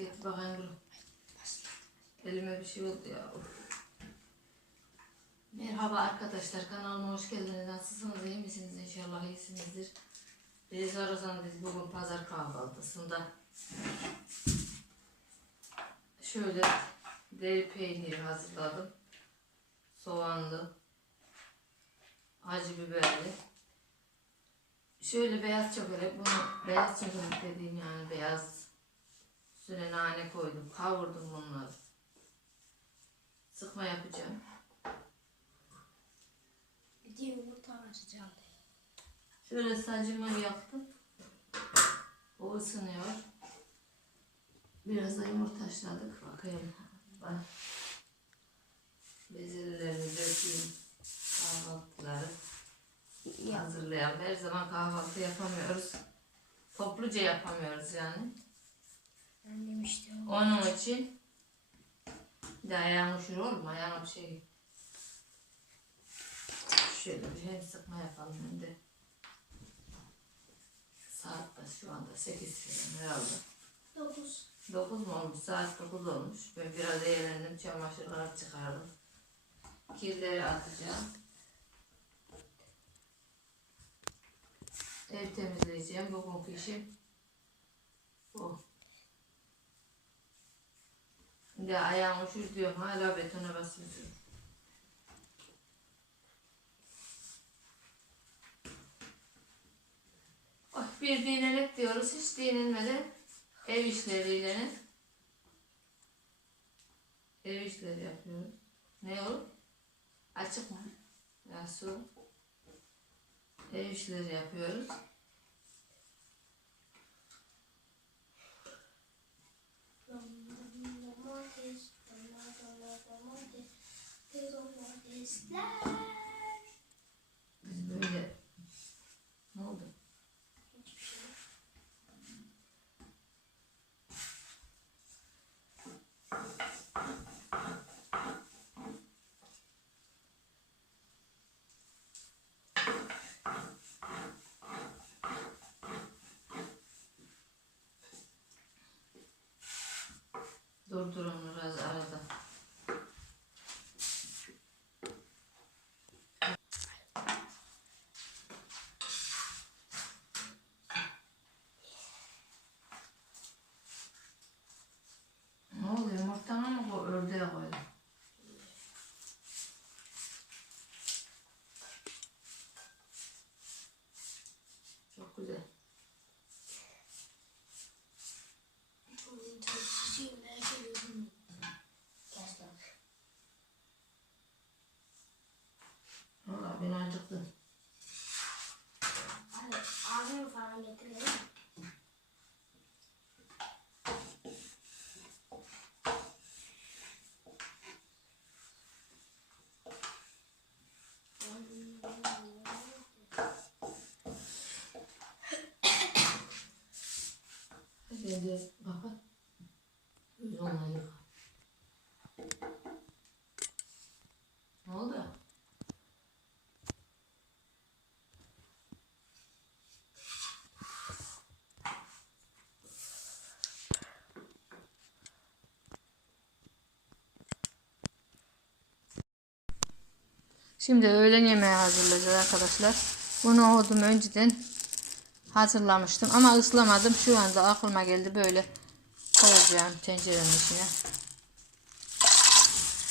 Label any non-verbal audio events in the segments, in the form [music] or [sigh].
Getir bakayım. Elime bir şey oldu ya. Of. Merhaba arkadaşlar kanalıma hoş geldiniz. Nasılsınız? iyi misiniz? İnşallah iyisinizdir. Biz arasan biz bugün pazar kahvaltısında şöyle deri peyniri hazırladım. Soğanlı, acı biberli. Şöyle beyaz çökelek, bunu beyaz çökelek dediğim yani beyaz üstüne nane koydum, kavurdum bunları. Sıkma yapacağım. Bir de yumurta açacağım. Şöyle sacımı yaktım. O ısınıyor. Biraz da yumurta haşladık. Bakayım. Bak. Bezelyelerimi dökeyim. Kahvaltıları hazırlayalım. Her zaman kahvaltı yapamıyoruz. Topluca yapamıyoruz yani. Annem işte o. Onun için bir de ayağın üşür olur mu? Ayağına bir şey şöyle bir hem sıkma yapalım hem de saat da şu anda 8 falan herhalde. Dokuz. 9 mu olmuş? Saat 9 olmuş. Ben biraz eğlendim. Çamaşırları çıkardım. Kirleri atacağım. Ev temizleyeceğim. Bugünkü işim bu. Şimdi ayağım üşür diyorum. Hala betona basıyorum. Oh, bir dinlenek diyoruz. Hiç dinlenmeden ev işleriyle ev işleri yapıyoruz. Ne o? Açık mı? Ya su. Ev işleri yapıyoruz. Domatesler. Biz böyle ne oldu? Hiçbir şey yok. Durdurun biraz arada. Ne oluyor? Yumurtanı mı bu ördeğe koydun? Çok güzel. Bugün çalışacağım. Belki uygun. Gerçekten. Valla ben acıktım. Abi, abimi falan getirelim. Şimdi kapat. Yüz onunla yıka. Ne oldu? Şimdi öğlen yemeği hazırlayacağız arkadaşlar. Bunu oldum önceden hazırlamıştım ama ıslamadım. Şu anda aklıma geldi böyle koyacağım tencerenin içine.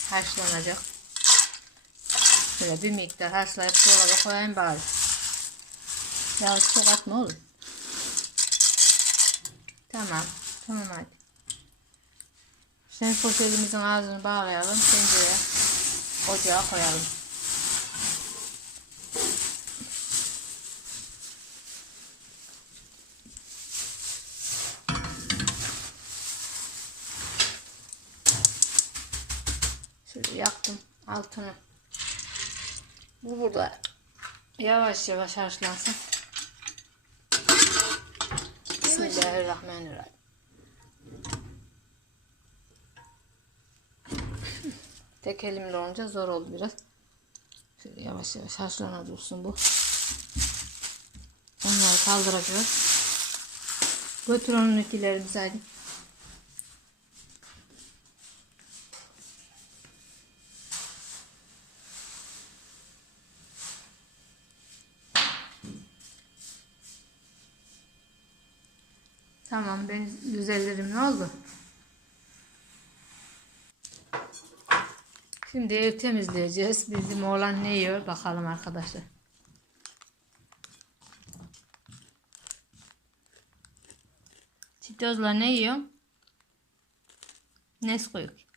Haşlanacak. Böyle bir miktar haşlayıp dolaba koyayım bari. Ya çok atma oğlum. Tamam. Tamam hadi. Şimdi poşetimizin ağzını bağlayalım. Tencereye ocağa koyalım. Şöyle yaktım altını. Bu burada yavaş yavaş haşlansın. Bismillahirrahmanirrahim. [laughs] Tek elimle olunca zor oldu biraz. Şöyle yavaş yavaş haşlana dursun bu. Onları kaldıracağız. Götür onun ikileri Tamam ben düzelirim ne oldu? Şimdi ev temizleyeceğiz. Bizim oğlan ne yiyor bakalım arkadaşlar. Çitozla ne yiyor? Nesquik.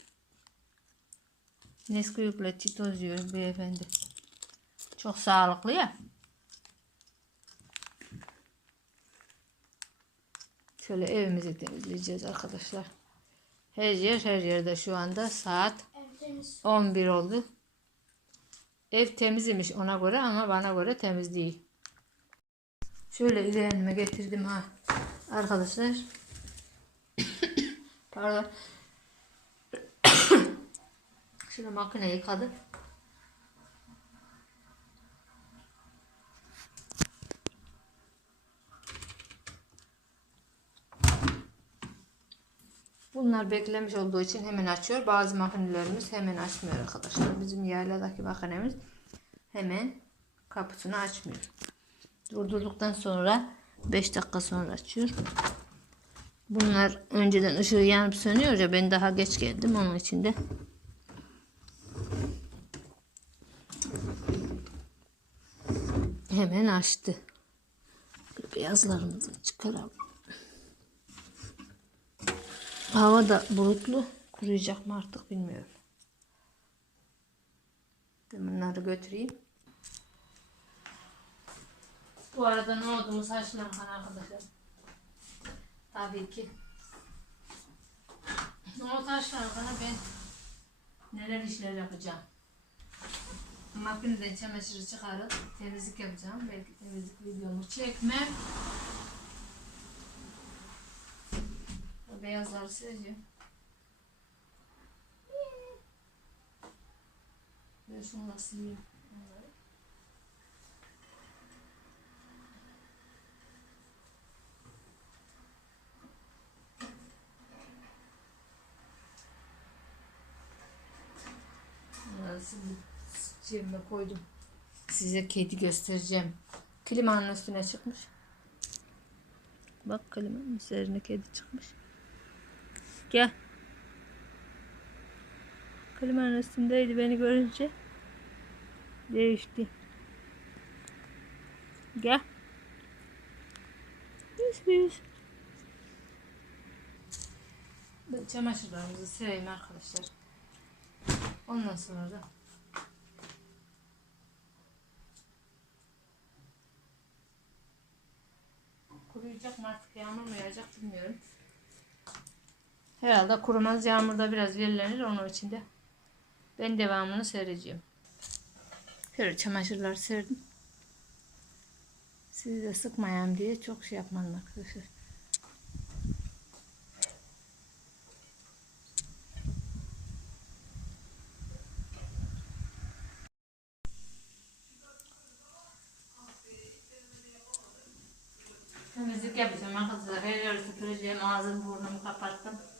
Nesquik'le çitoz yiyor beyefendi. Çok sağlıklı ya. Şöyle evimizi temizleyeceğiz arkadaşlar. Her yer her yerde şu anda saat Ev temiz. 11 oldu. Ev temiz imiş ona göre ama bana göre temiz değil. Şöyle ileğenime getirdim ha arkadaşlar. [coughs] Pardon. [coughs] Şöyle makine yıkadım. Bunlar beklemiş olduğu için hemen açıyor. Bazı makinelerimiz hemen açmıyor arkadaşlar. Bizim yayladaki makinemiz hemen kapısını açmıyor. Durdurduktan sonra 5 dakika sonra açıyor. Bunlar önceden ışığı yanıp sönüyor ya ben daha geç geldim onun için de. Hemen açtı. Beyazlarımızı çıkaralım. Hava da bulutlu. Kuruyacak mı artık bilmiyorum. Bunları götüreyim. Bu arada ne olduğumu saçlarım arkadaşlar. Tabii ki. O taşlarına ben neler işler yapacağım. Makineden çamaşırı çıkarıp temizlik yapacağım. Belki temizlik videomu çekmem. O beyazları sileceğim. Ben şunu da sileyim. Cebime koydum. Size kedi göstereceğim. Klimanın üstüne çıkmış. Bak klimanın üzerine kedi çıkmış. Gel. Klimanın üstündeydi beni görünce. Değişti. Gel. Biz biz. Çamaşırlarımızı sereyim arkadaşlar. Ondan sonra da kuruyacak mı artık yağmur mu yağacak bilmiyorum. Herhalde kurumaz yağmurda biraz verilenir onun için de ben devamını sereceğim. Şöyle çamaşırlar serdim. Sizi de sıkmayayım diye çok şey yapmadım arkadaşlar. Temizlik yapacağım arkadaşlar. Her yeri süpüreceğim. Ağzım burnumu kapattım.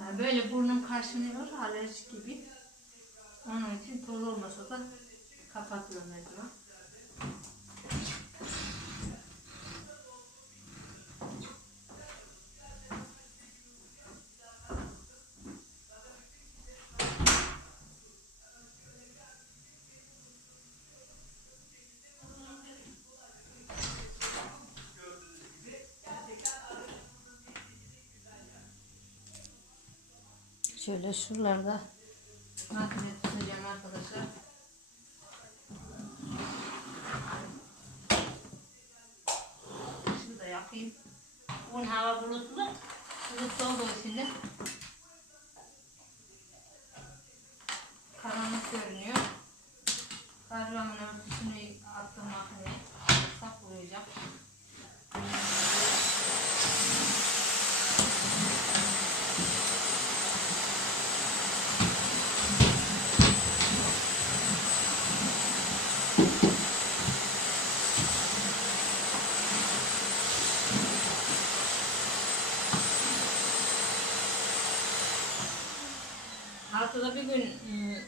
Yani böyle burnum kaşınıyor. Alerji gibi. Onun için toz olmasa da kapatıyorum mecburen. Şöyle şuralarda makine tutacağım arkadaşlar. Şunu da yakayım. Bugün hava bulutlu. Bulutlu olduğu için de karanlık görünüyor. Kahramanın örtüsünü attım makineye. Saklayacağım. Haftada bir gün e,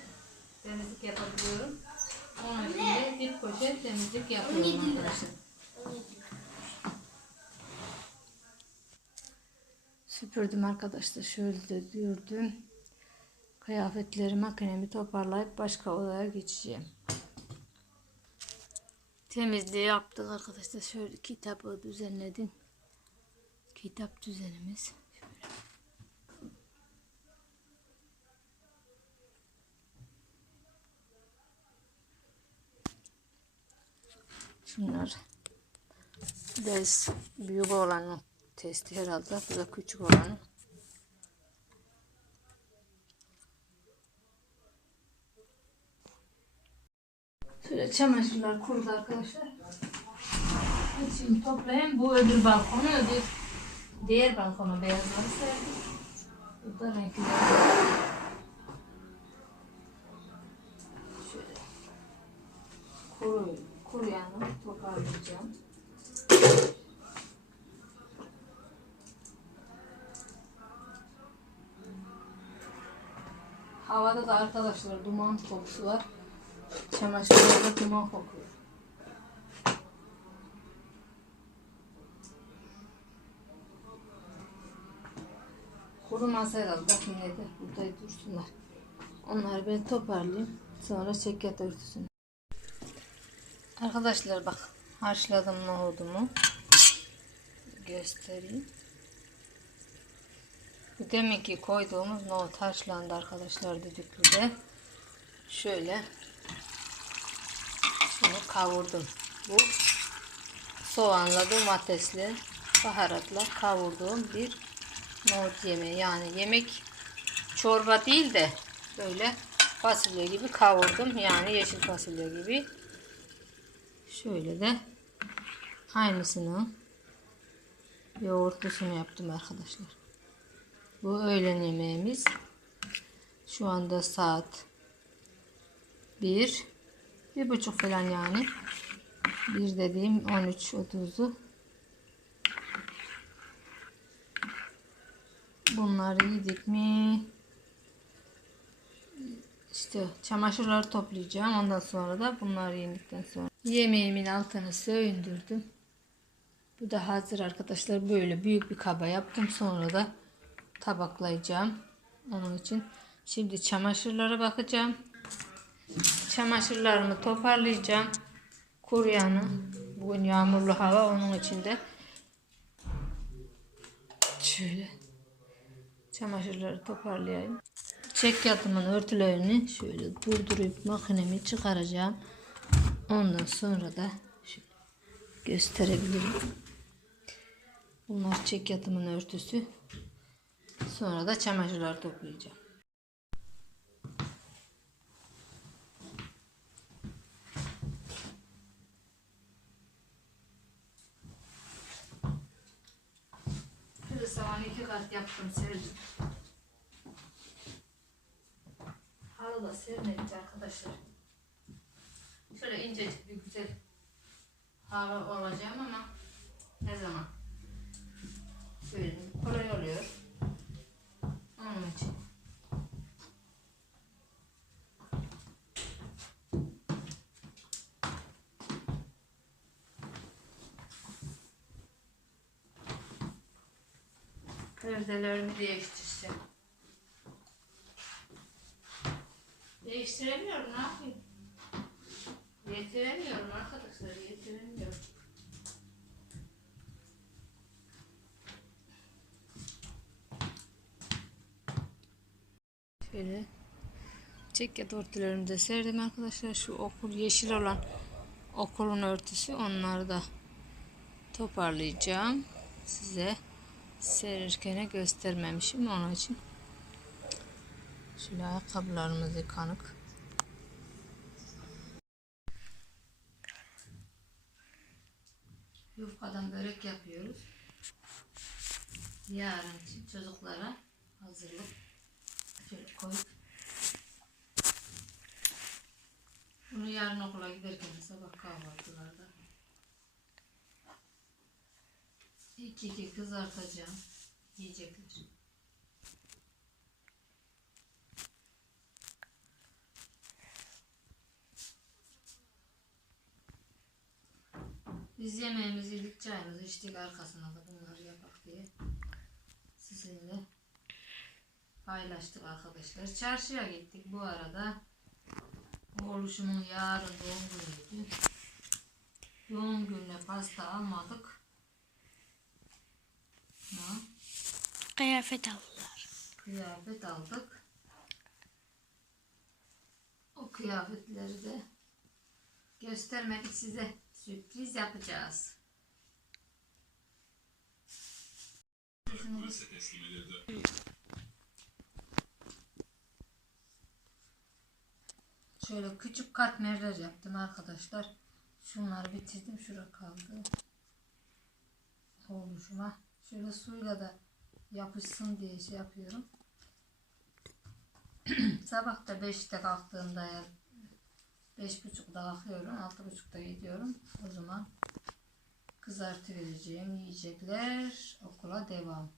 temizlik yapabiliyorum. Onun için de bir poşet temizlik yapıyorum arkadaşlar. Süpürdüm arkadaşlar. Şöyle de dürdüm. Kıyafetleri makinemi toparlayıp başka odaya geçeceğim. Temizliği yaptık arkadaşlar. Şöyle kitabı düzenledim. Kitap düzenimiz. Şunlar ders büyük olanın testi herhalde. Bu da küçük olanın. Şöyle çamaşırlar kurudu arkadaşlar. Şimdi toplayayım. Bu öbür balkonu öbür diğer balkona beyazları serdim. Bu da renkli. Şöyle kuru, kuruyanı toparlayacağım. Havada da arkadaşlar duman kokusu var. Çamaşırlarda duman kokuyor. Kurumaz herhalde yine de burada dursunlar. Onları ben toparlayayım. Sonra çekyat örtüsünü. Arkadaşlar bak haşladım nohudumu. Göstereyim. Demek ki koyduğumuz nohut haşlandı arkadaşlar düdüklüde. Şöyle şunu kavurdum. Bu soğanla domatesli baharatla kavurduğum bir nohut yemeği. Yani yemek çorba değil de böyle fasulye gibi kavurdum. Yani yeşil fasulye gibi. Şöyle de aynısını yoğurtlusunu yaptım arkadaşlar. Bu öğlen yemeğimiz. Şu anda saat bir, bir buçuk falan yani. Bir dediğim 13.30'u. Bunları yedik mi? İşte çamaşırları toplayacağım. Ondan sonra da bunları yedikten sonra. Yemeğimin altını söndürdüm. Bu da hazır arkadaşlar. Böyle büyük bir kaba yaptım. Sonra da tabaklayacağım. Onun için. Şimdi çamaşırlara bakacağım. Çamaşırlarımı toparlayacağım. Kuruyanı. Bugün yağmurlu hava onun içinde. Şöyle. Çamaşırları toparlayayım. Çek yatımın örtülerini şöyle durdurup makinemi çıkaracağım. Ondan sonra da şöyle gösterebilirim. Bunlar çek yatımın örtüsü. Sonra da çamaşırları toplayacağım. Şöyle saman iki kat yaptım serdim. Halı da sermedik arkadaşlar. Şöyle incecik bir güzel halı olacağım ama ne zaman? Söyleyeyim. Kolay oluyor. Onun için. Perdelerimi değiştirsem. Değiştiremiyorum ne yapayım? Yetiremiyorum arkadaşlar yetiremiyorum. Şöyle ceket örtülerimi de serdim arkadaşlar. Şu okul yeşil olan okulun örtüsü onları da toparlayacağım. Size serirken göstermemişim onun için. Şöyle ayakkabılarımız yıkanık. Yufkadan börek yapıyoruz. Yarın için çocuklara hazırlık şöyle koyup bunu yarın okula giderken sabah kahvaltılarda iki kızartacağım yiyecekler. Biz yemeğimizi yedik çayımızı içtik arkasına da bunları yapak diye sizinle paylaştık arkadaşlar. Çarşıya gittik bu arada. Oğluşumun yarın doğum günüydü. Doğum gününe pasta almadık. Ha, Kıyafet aldılar. kıyafet aldık. O kıyafetleri de göstermedik size. Sürpriz yapacağız. Şöyle küçük katmerler yaptım arkadaşlar. Şunları bitirdim. Şura kaldı. Olmuşuma. Şöyle suyla da yapışsın diye şey yapıyorum. [clears throat] Sabah da 5'te kalktığımda ya 5.30'da kalkıyorum. 6.30'da gidiyorum. O zaman kızartı vereceğim yiyecekler okula devam.